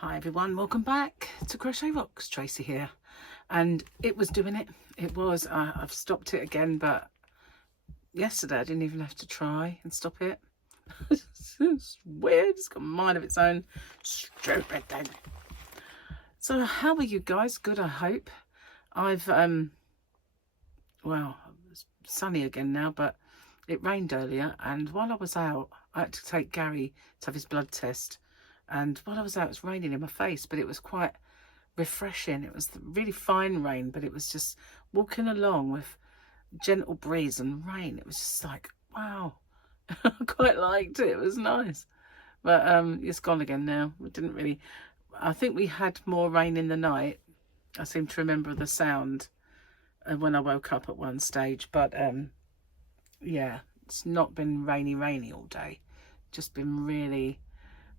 Hi everyone, welcome back to Crochet Rocks. Tracy here, and it was doing it. It was. I've stopped it again, but yesterday I didn't even have to try and stop it. It's weird. It's got a mind of its own. Stupid thing. So how are you guys? Good, I hope. I've well, it's sunny again now, but it rained earlier, and while I was out, I had to take Gary to have his blood test. And while I was out, it was raining in my face, but it was quite refreshing. It was really fine rain, but it was just walking along with gentle breeze and rain. It was just like, wow. I quite liked it. It was nice. But it's gone again now. We didn't really... I think we had more rain in the night. I seem to remember the sound when I woke up at one stage. But yeah, it's not been rainy all day. Just been really...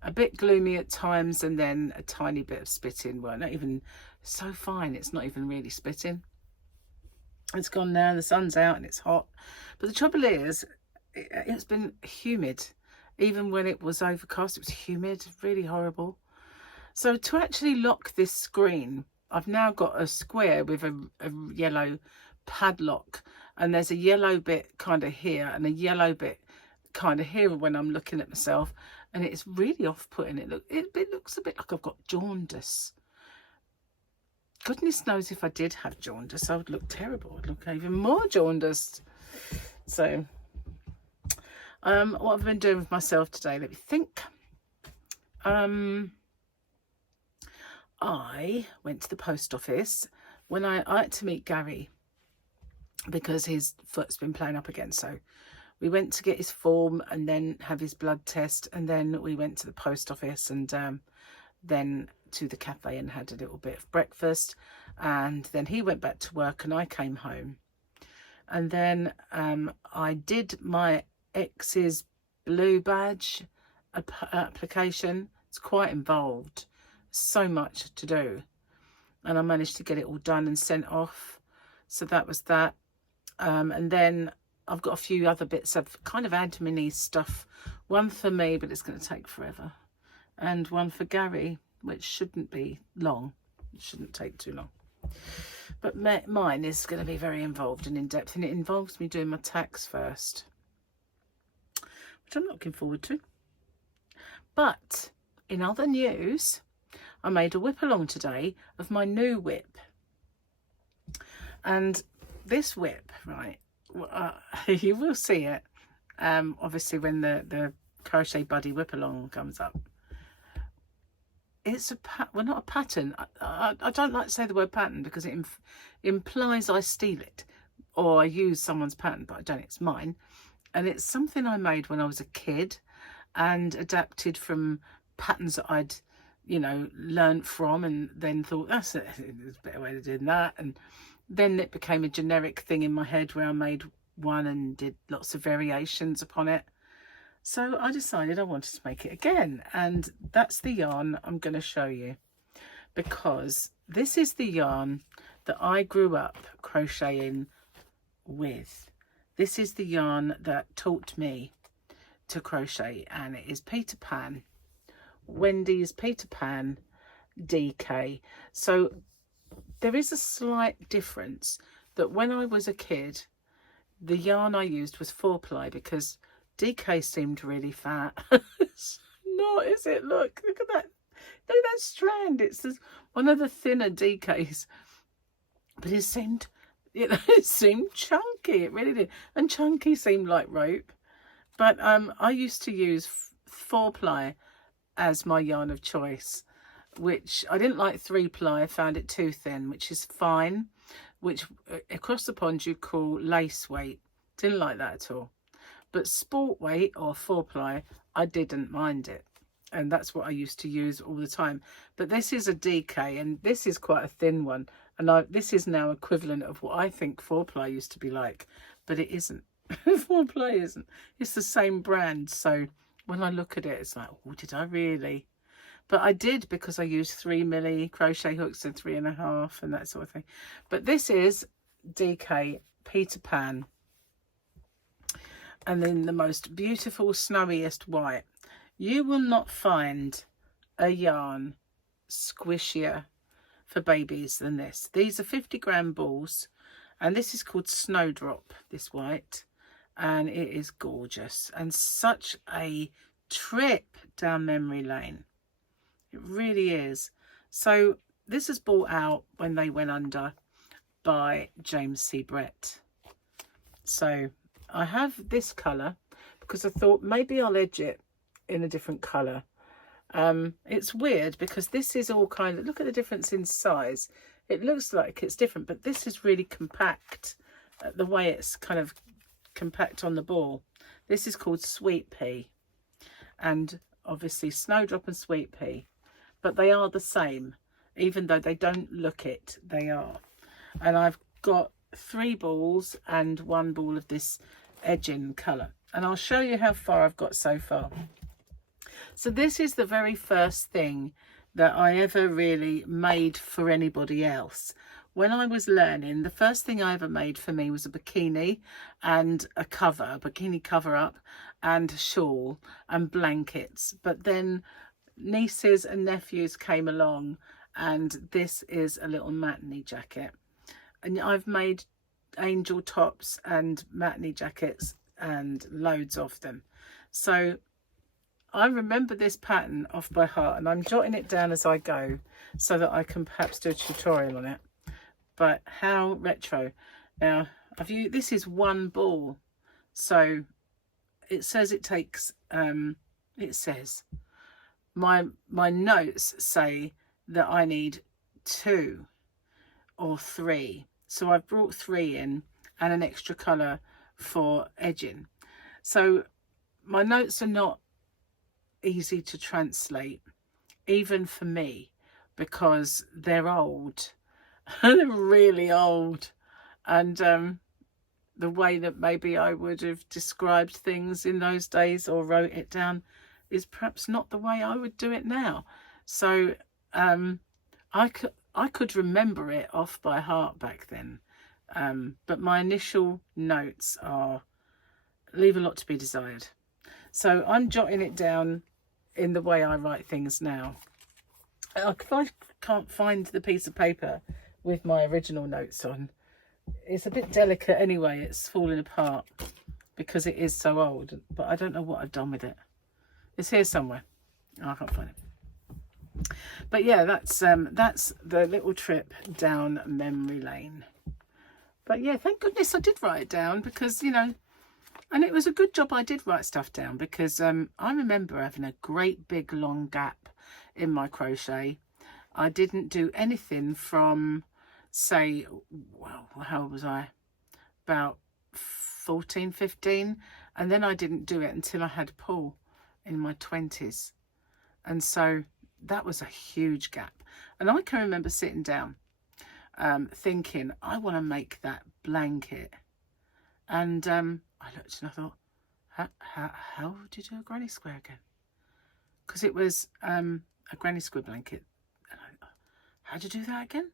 a bit gloomy at times, and then a tiny bit of spitting. Well, not even so fine, it's not even really spitting. It's gone now, the sun's out and it's hot. But the trouble is, it's been humid. Even when it was overcast, it was humid, really horrible. So to actually lock this screen, I've now got a square with a yellow padlock, and there's a yellow bit kind of here and a yellow bit kind of here when I'm looking at myself. And it's really off-putting. It looks a bit like I've got jaundice. Goodness knows if I did have jaundice, I would look terrible. I'd look even more jaundiced. So, what I've been doing with myself today, let me think. I went to the post office when I had to meet Gary because his foot's been playing up again. So we went to get his form and then have his blood test, and then we went to the post office and then to the cafe and had a little bit of breakfast, and then he went back to work and I came home. And then I did my ex's blue badge application. It's quite involved, so much to do, and I managed to get it all done and sent off. So that was that. And then I've got a few other bits of kind of admin-y stuff. One for me, but it's going to take forever. And one for Gary, which shouldn't be long. It shouldn't take too long. But mine is going to be very involved and in-depth. And it involves me doing my tax first, which I'm looking forward to. But in other news, I made a whip along today of my new whip. And this whip, right, you will see it obviously when the Crochet Buddy whip along comes up. It's well, not a pattern. I don't like to say the word pattern because it implies I steal it or I use someone's pattern, but I don't. It's mine, and it's something I made when I was a kid and adapted from patterns that I'd learned from, and then thought there's a better way of doing that, and then it became a generic thing in my head where I made one and did lots of variations upon it. So I decided I wanted to make it again. And that's the yarn I'm going to show you, because this is the yarn that I grew up crocheting with. This is the yarn that taught me to crochet, and it is Peter Pan, Wendy's Peter Pan DK. So there is a slight difference that when I was a kid, the yarn I used was 4-ply because DK seemed really fat. It's not, is it? Look at that. Look at that strand. It's one of the thinner DKs. But it seemed, it seemed chunky. It really did. And chunky seemed like rope. But I used to use 4-ply as my yarn of choice, which I didn't like 3-ply. I found it too thin, which is fine, which across the pond you call lace weight. Didn't like that at all. But sport weight or 4-ply, I didn't mind it. And that's what I used to use all the time. But this is a DK, and this is quite a thin one. And this is now equivalent of what I think 4-ply used to be like. But it isn't. 4-ply isn't. It's the same brand. So when I look at it, it's like, oh, did I really? But I did, because I used 3mm crochet hooks and 3.5 and that sort of thing. But this is DK Peter Pan. And then the most beautiful, snowiest white. You will not find a yarn squishier for babies than this. These are 50-gram balls, and this is called Snowdrop, this white, and it is gorgeous and such a trip down memory lane. It really is. So this is bought out when they went under by James C. Brett. So I have this colour because I thought maybe I'll edge it in a different colour. It's weird because this is all kind of, look at the difference in size. It looks like it's different, but this is really compact, the way it's kind of compact on the ball. This is called Sweet Pea, and obviously Snowdrop and Sweet Pea, but they are the same, even though they don't look it, they are. And I've got 3 balls and 1 ball of this edging colour, and I'll show you how far I've got so far. So this is the very first thing that I ever really made for anybody else. When I was learning, the first thing I ever made for me was a bikini and a bikini cover up and a shawl and blankets. But then nieces and nephews came along, and this is a little matinee jacket. And I've made angel tops and matinee jackets and loads of them. So I remember this pattern off by heart, and I'm jotting it down as I go so that I can perhaps do a tutorial on it. But how retro. Now, this is 1 ball. So it says it takes, it says, my notes say that I need 2 or 3. So I've brought 3 in and an extra colour for edging. So my notes are not easy to translate, even for me, because they're old. They're really old, and the way that maybe I would have described things in those days or wrote it down is perhaps not the way I would do it now. So I could remember it off by heart back then, but my initial notes leave a lot to be desired. So I'm jotting it down in the way I write things now. If I can't find the piece of paper with my original notes on, it's a bit delicate anyway. It's falling apart because it is so old, but I don't know what I've done with it. It's here somewhere. Oh, I can't find it. But yeah, that's the little trip down memory lane. But yeah, thank goodness I did write it down, because, you know, and it was a good job I did write stuff down, because I remember having a great big long gap in my crochet. I didn't do anything from, say, well, how old was I? About 14, 15. And then I didn't do it until I had Paul in my 20s. And so that was a huge gap. And I can remember sitting down thinking, I want to make that blanket. And I looked and I thought, how would you do a granny square again? Because it was a granny square blanket. And how'd you do that again?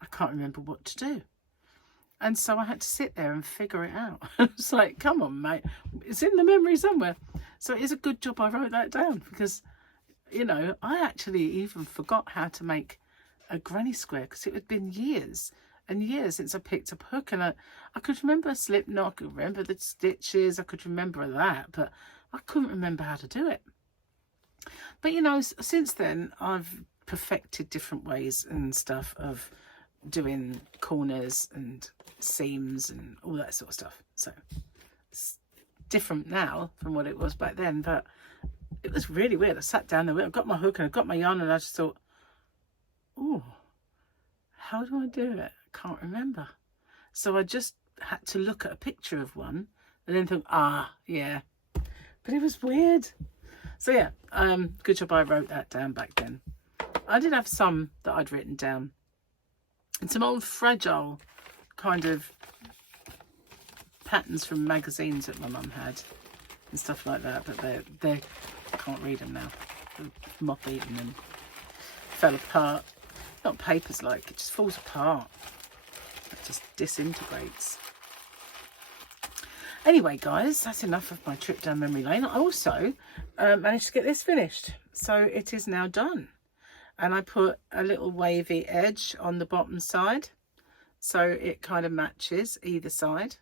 I can't remember what to do. And so I had to sit there and figure it out. It's like, come on, mate. It's in the memory somewhere. So it is a good job I wrote that down, because, you know, I actually even forgot how to make a granny square, because it had been years and years since I picked up a hook, and I could remember a slip knot, I could remember the stitches, I could remember that, but I couldn't remember how to do it. But, you know, since then I've perfected different ways and stuff of doing corners and seams and all that sort of stuff. So it's different now from what it was back then, but it was really weird. I sat down there, I got my hook and I got my yarn, and I just thought, oh, how do I do it? I can't remember. So I just had to look at a picture of one and then think, yeah. But it was weird. So yeah, good job I wrote that down back then. I did have some that I'd written down, and some old fragile kind of patterns from magazines that my mum had and stuff like that, but they're I can't read them now. They're moth-eaten and fell apart. Not paper's like, it just falls apart. It just disintegrates. Anyway, guys, that's enough of my trip down memory lane. I also managed to get this finished, so it is now done. and I put a little wavy edge on the bottom side, so it kind of matches either side,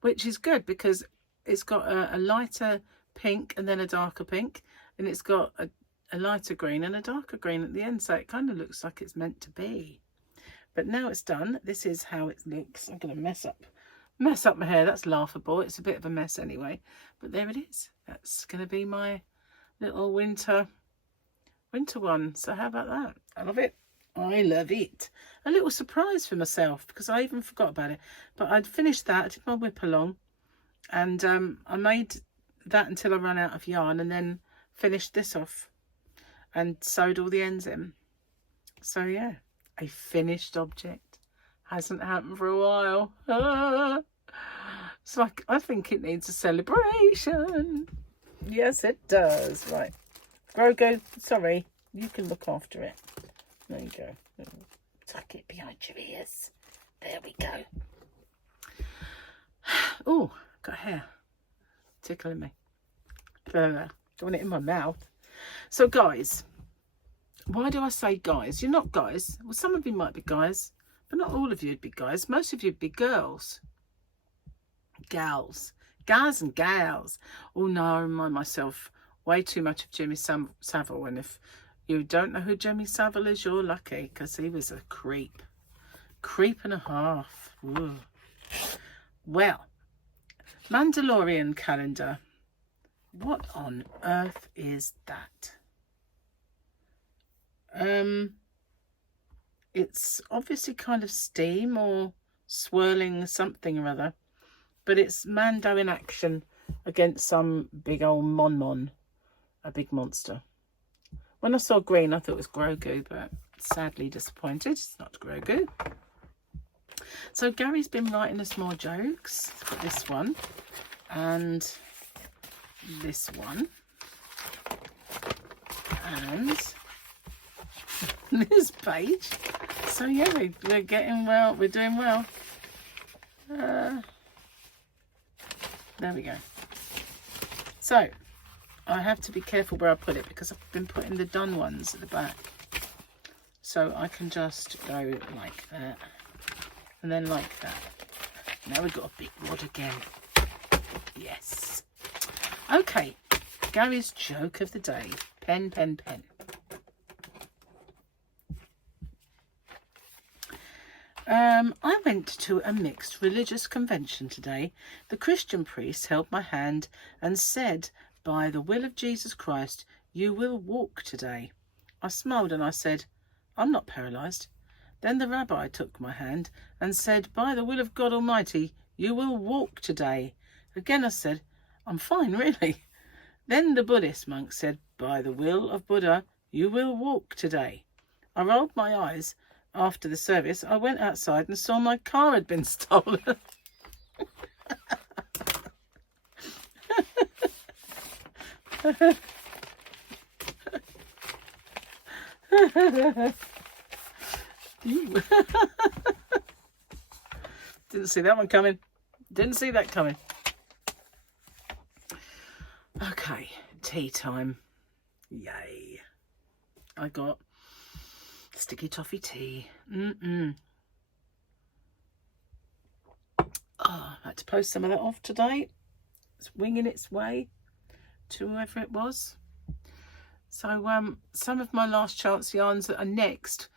which is good because it's got a lighter pink and then a darker pink, and it's got a lighter green and a darker green at the end, so it kind of looks like it's meant to be. But now it's done, this is how it looks. I'm going to mess up my hair. That's laughable. It's a bit of a mess anyway, but there it is. That's going to be my little winter one. So how about that? I love it. I love it. A little surprise for myself because I even forgot about it, but I'd finished that. I did my whip along, and I made that until I ran out of yarn, and then finished this off and sewed all the ends in. So yeah, a finished object. Hasn't happened for a while. It's like, I think it needs a celebration. Yes, it does. Right, Grogu, sorry, you can look after it. There you go. Tuck it behind your ears. There we go. Oh, got hair tickling me. Don't want it in my mouth. So guys, why do I say guys? You're not guys. Well, some of you might be guys, but not all of you would be guys. Most of you would be girls. Gals and gals. Oh no, I remind myself way too much of Jimmy Savile, and if you don't know who Jimmy Savile is, you're lucky, because he was a creep and a half. Ooh. Well, Mandalorian calendar. What on earth is that? It's obviously kind of steam or swirling something or other, but it's Mando in action against some big old mon, a big monster. When I saw green, I thought it was Grogu, but sadly disappointed. It's not Grogu. So Gary's been writing us more jokes. This one and this one and this page. So yeah, we're getting well. We're doing well. There we go. So I have to be careful where I put it because I've been putting the done ones at the back. So I can just go like that and then like that. Now we've got a big wad again. Yes. Okay, Gary's joke of the day. Pen, pen, pen. I went to a mixed religious convention today. The Christian priest held my hand and said, "By the will of Jesus Christ, you will walk today." I smiled and I said, "I'm not paralysed." Then the rabbi took my hand and said, "By the will of God Almighty, you will walk today." Again I said, "I'm fine, really." Then the Buddhist monk said, "By the will of Buddha, you will walk today." I rolled my eyes. After the service, I went outside and saw my car had been stolen. Didn't see that one coming. Didn't see that coming. Okay, tea time. Yay. I got sticky toffee tea. Oh, I had to post some of that off today. It's winging its way to whoever it was. So some of my last chance yarns that are next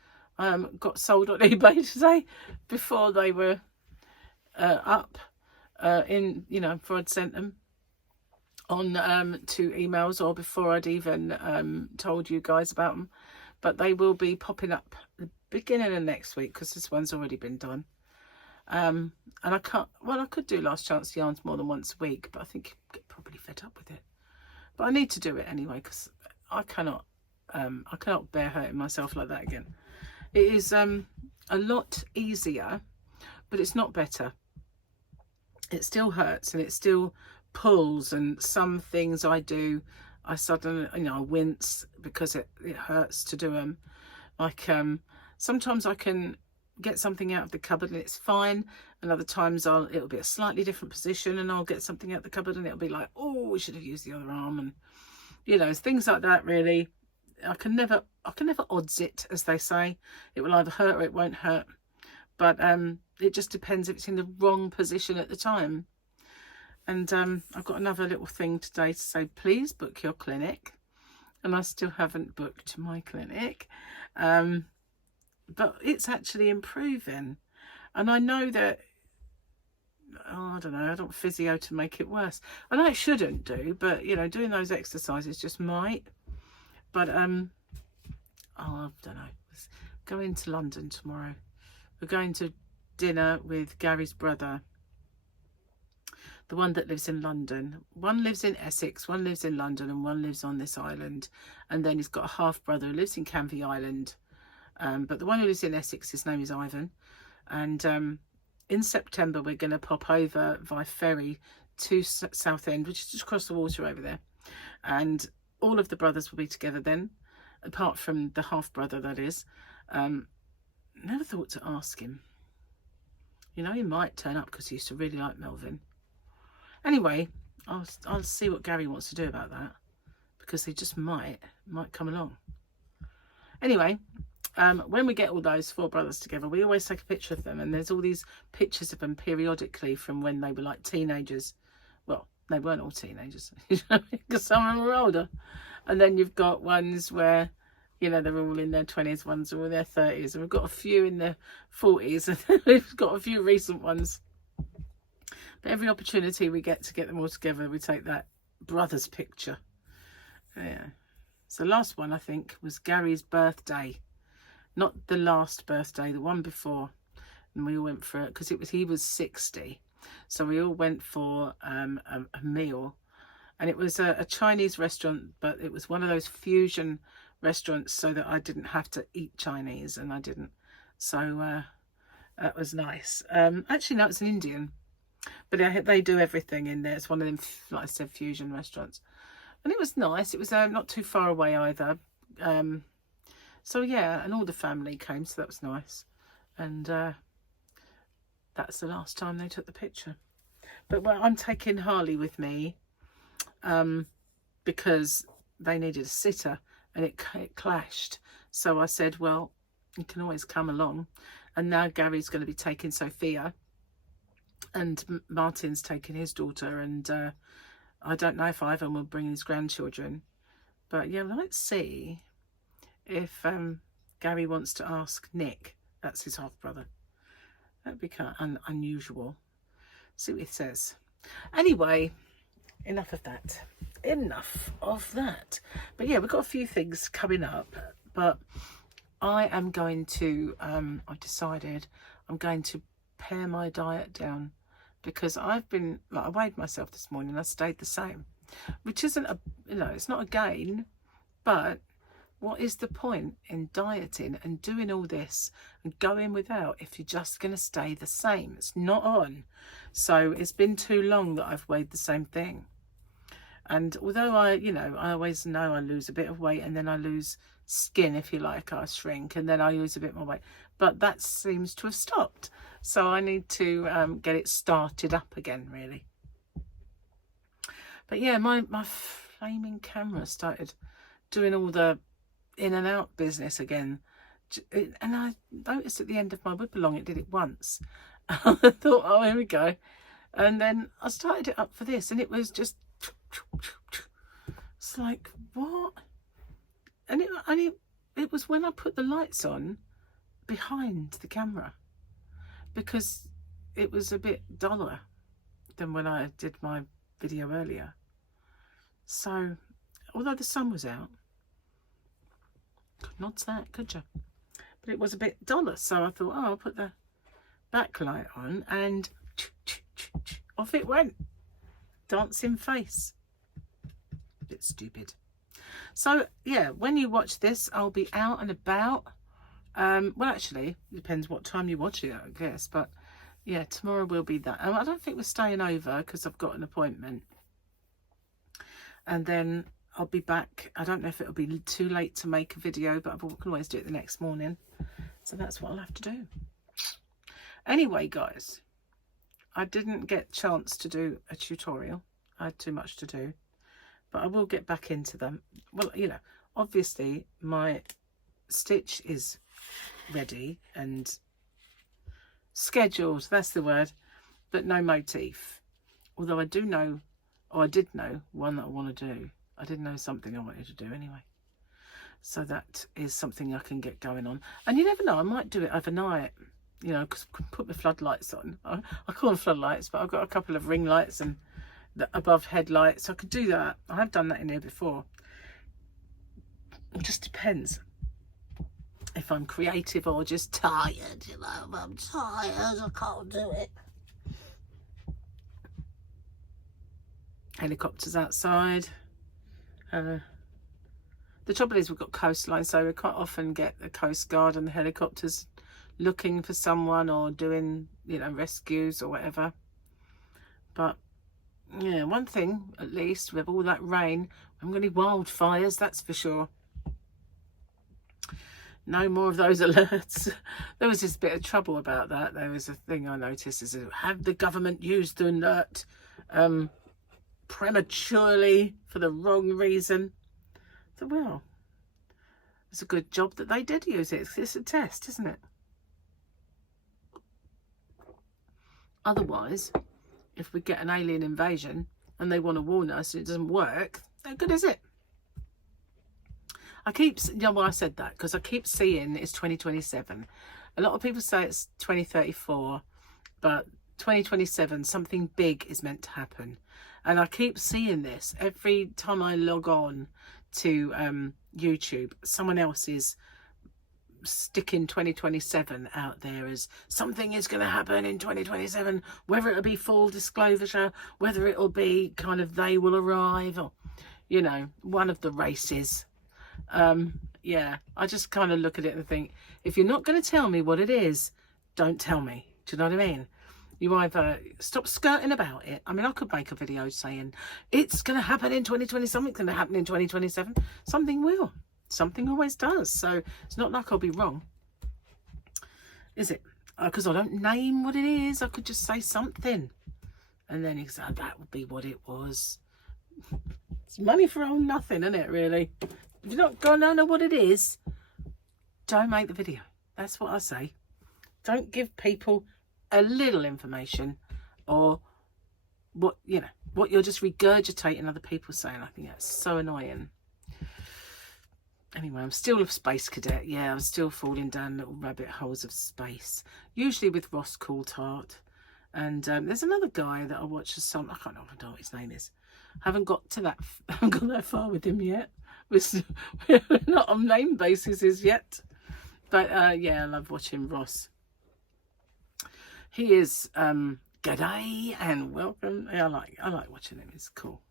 got sold on eBay today before they were up in, you know, before I'd sent them on to emails or before I'd even told you guys about them. But they will be popping up the beginning of next week because this one's already been done. And I can't, well, I could do last chance yarns more than once a week, but I think you get probably fed up with it. But I need to do it anyway because I cannot bear hurting myself like that again. It is a lot easier, but it's not better. It still hurts and it still pulls, and some things I do, I suddenly, you know, I wince because it hurts to do them. Like sometimes I can get something out of the cupboard and it's fine, and other times it'll be a slightly different position and I'll get something out of the cupboard and it'll be like, oh, we should have used the other arm, and you know, things like that. Really, I can never odds it, as they say. It will either hurt or it won't hurt. But it just depends if it's in the wrong position at the time. And I've got another little thing today to say, please book your clinic. And I still haven't booked my clinic. But it's actually improving. And I know that, I don't know, I don't physio to make it worse. I know it shouldn't do, but, you know, doing those exercises just might. But, I don't know. Going to London tomorrow. We're going to dinner with Gary's brother, the one that lives in London. One lives in Essex, one lives in London, and one lives on this island. And then he's got a half brother who lives in Canvey Island. But the one who lives in Essex, his name is Ivan. And in September, we're going to pop over via ferry to Southend, which is just across the water over there. And all of the brothers will be together then, apart from the half brother, that is. Never thought to ask him. You know, he might turn up because he used to really like Melvin. Anyway, I'll see what Gary wants to do about that, because he just might come along. Anyway, when we get all those 4 brothers together, we always take a picture of them, and there's all these pictures of them periodically from when they were like teenagers. Well, they weren't all teenagers, because some of them were older. And then you've got ones where, you know, they're all in their 20s, ones are in their 30s, and we've got a few in their 40s, and we've got a few recent ones. But every opportunity we get to get them all together, we take that brothers picture. Yeah. So last one, I think, was Gary's birthday. Not the last birthday, the one before. And we all went for it, because he was 60. So we all went for a meal. And it was a Chinese restaurant, but it was one of those fusion restaurants, so that I didn't have to eat Chinese, and I didn't. So that was nice. Actually, no, it's an Indian. But they do everything in there. It's one of them, like I said, fusion restaurants. And it was nice. It was not too far away either. So, yeah, and all the family came, so that was nice. And that's the last time they took the picture. But I'm taking Harley with me because they needed a sitter, and it clashed. So I said, well, you can always come along. And now Gary's going to be taking Sophia, and Martin's taking his daughter, and I don't know if Ivan will bring his grandchildren. But yeah, let's see if Gary wants to ask Nick, that's his half brother. That'd be kind of unusual. See what he says. Anyway, enough of that. But yeah, we've got a few things coming up, but I am going to I've decided I'm going to pare my diet down, because I've been, like, I weighed myself this morning, I stayed the same, which isn't a, you know, it's not a gain, but what is the point in dieting and doing all this and going without if you're just going to stay the same? It's not on. So it's been too long that I've weighed the same thing. And although I always know I lose a bit of weight, and then I lose skin, if you like, I shrink, and then I lose a bit more weight. But that seems to have stopped. So I need to get it started up again, really. But yeah, my flaming camera started doing all the in and out business again. And I noticed at the end of my whip along, it did it once. I thought, oh, here we go. And then I started it up for this, and it was just, it's like, what? And it was when I put the lights on behind the camera, because it was a bit duller than when I did my video earlier. So, although the sun was out, could not say that, could you? But it was a bit duller, so I thought, oh, I'll put the backlight on, and off it went. Dancing face. A bit stupid. So, yeah, when you watch this, I'll be out and about. Well, actually, it depends what time you watch it, I guess. But, yeah, tomorrow will be that. I don't think we're staying over because I've got an appointment. And then I'll be back. I don't know if it'll be too late to make a video, but I can always do it the next morning. So that's what I'll have to do. Anyway, guys, I didn't get a chance to do a tutorial. I had too much to do. But I will get back into them. Well, you know, obviously my stitch is ready and scheduled, that's the word, but no motif. Although I do know, or I did know one that I want to do. I did know something I wanted to do anyway. So that is something I can get going on. And you never know, I might do it overnight, you know, because I can put my floodlights on. I call them floodlights, but I've got a couple of ring lights and the above headlights. So I could do that. I have done that in here before. It just depends if I'm creative or just tired, you know. If I'm tired, I can't do it. Helicopters outside. The trouble is we've got coastline, so we quite often get the Coast Guard and the helicopters looking for someone or doing, you know, rescues or whatever. But yeah, one thing at least with all that rain, I'm going to need wildfires, that's for sure. No more of those alerts. There was this bit of trouble about that. There was a thing I noticed is, have the government used the alert prematurely for the wrong reason? So, well, it's a good job that they did use it. It's a test, isn't it? Otherwise, if we get an alien invasion and they want to warn us and it doesn't work, how good is it? I keep, you know why I said that? Because I keep seeing it's 2027. A lot of people say it's 2034, but 2027, something big is meant to happen. And I keep seeing this every time I log on to YouTube. Someone else is sticking 2027 out there as something is going to happen in 2027, whether it'll be full disclosure, whether it'll be kind of they will arrive, or, you know, one of the races. Yeah, I just kind of look at it and think, if you're not going to tell me what it is, don't tell me. Do you know what I mean? You either stop skirting about it. I mean, I could make a video saying it's going to happen in 2020, something's going to happen in 2027. Something will. Something always does. So it's not like I'll be wrong, is it? Because I don't name what it is. I could just say something. And then exactly that would be what it was. It's money for all nothing, isn't it, really? If you're not going to know what it is, don't make the video. That's what I say. Don't give people a little information or what, you know, what you're just regurgitating other people saying. I think that's so annoying. Anyway, I'm still a space cadet. Yeah, I'm still falling down little rabbit holes of space. Usually with Coulthart. And there's another guy that I watch as some, I can't know what his name is. Haven't got that far with him yet. We're not on name basis yet. But yeah, I love watching Ross. He is g'day and welcome. Yeah, I like watching him. It's cool.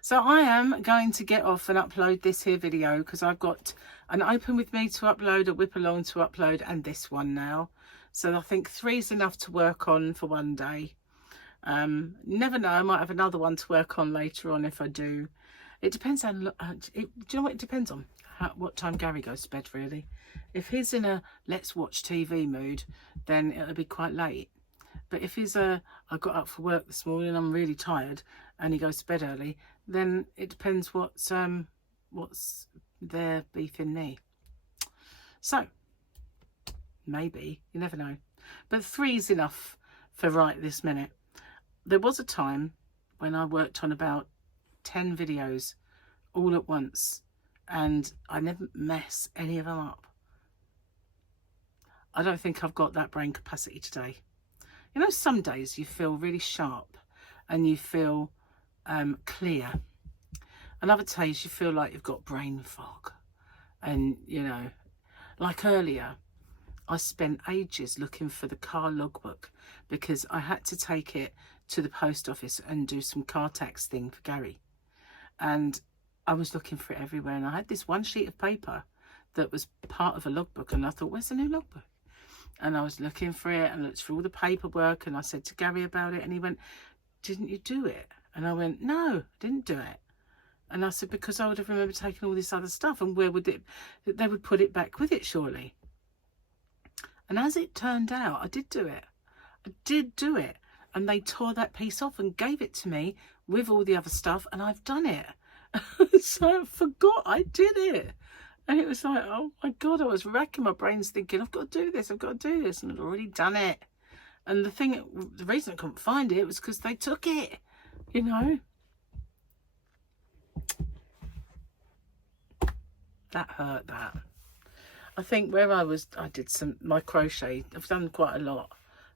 So I am going to get off and upload this here video because I've got an open with me to upload, a whip along to upload, and this one now. So I think 3 is enough to work on for one day. Never know, I might have another one to work on later on if I do. It depends on, do you know what it depends on? What time Gary goes to bed, really. If he's in a let's watch TV mood, then it'll be quite late. But if he's I got up for work this morning, I'm really tired, and he goes to bed early, then it depends what's their beefing me. So maybe, you never know. But 3 is enough for right this minute. There was a time when I worked on about 10 videos all at once, and I never mess any of them up. I don't think I've got that brain capacity today. You know, some days you feel really sharp and you feel clear, and other days you feel like you've got brain fog. And you know, like earlier, I spent ages looking for the car logbook because I had to take it to the post office and do some car tax thing for Gary. And I was looking for it everywhere, and I had this one sheet of paper that was part of a logbook, and I thought, where's the new logbook? And I was looking for it and looked through all the paperwork, and I said to Gary about it, and he went, didn't you do it? And I went, no, I didn't do it. And I said, because I would have remembered taking all this other stuff, and where would it, they would put it back with it surely. And as it turned out, I did do it. I did do it. And they tore that piece off and gave it to me with all the other stuff, and I've done it. So I forgot I did it. And it was like, oh my God, I was racking my brains thinking, I've got to do this, I've got to do this. And I'd already done it. And the reason I couldn't find it was because they took it, you know. That hurt, that. I think where I did my crochet. I've done quite a lot.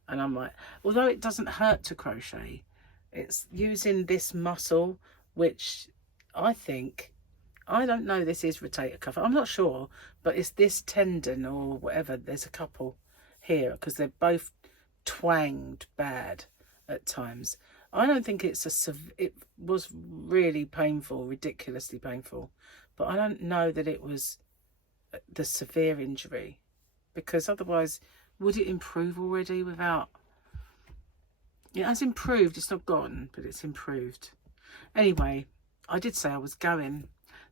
And I'm like, although it doesn't hurt to crochet, it's using this muscle, which I think, I don't know, this is rotator cuff. I'm not sure, but it's this tendon or whatever. There's a couple here because they're both twanged bad at times. I don't think it was really painful, ridiculously painful, but I don't know that it was the severe injury, because otherwise would it improve already without? It has improved, it's not gone, but it's improved. Anyway, I did say I was going,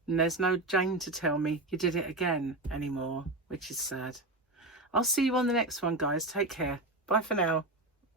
and there's no Jane to tell me you did it again anymore, which is sad. I'll see you on the next one, guys. Take care. Bye for now.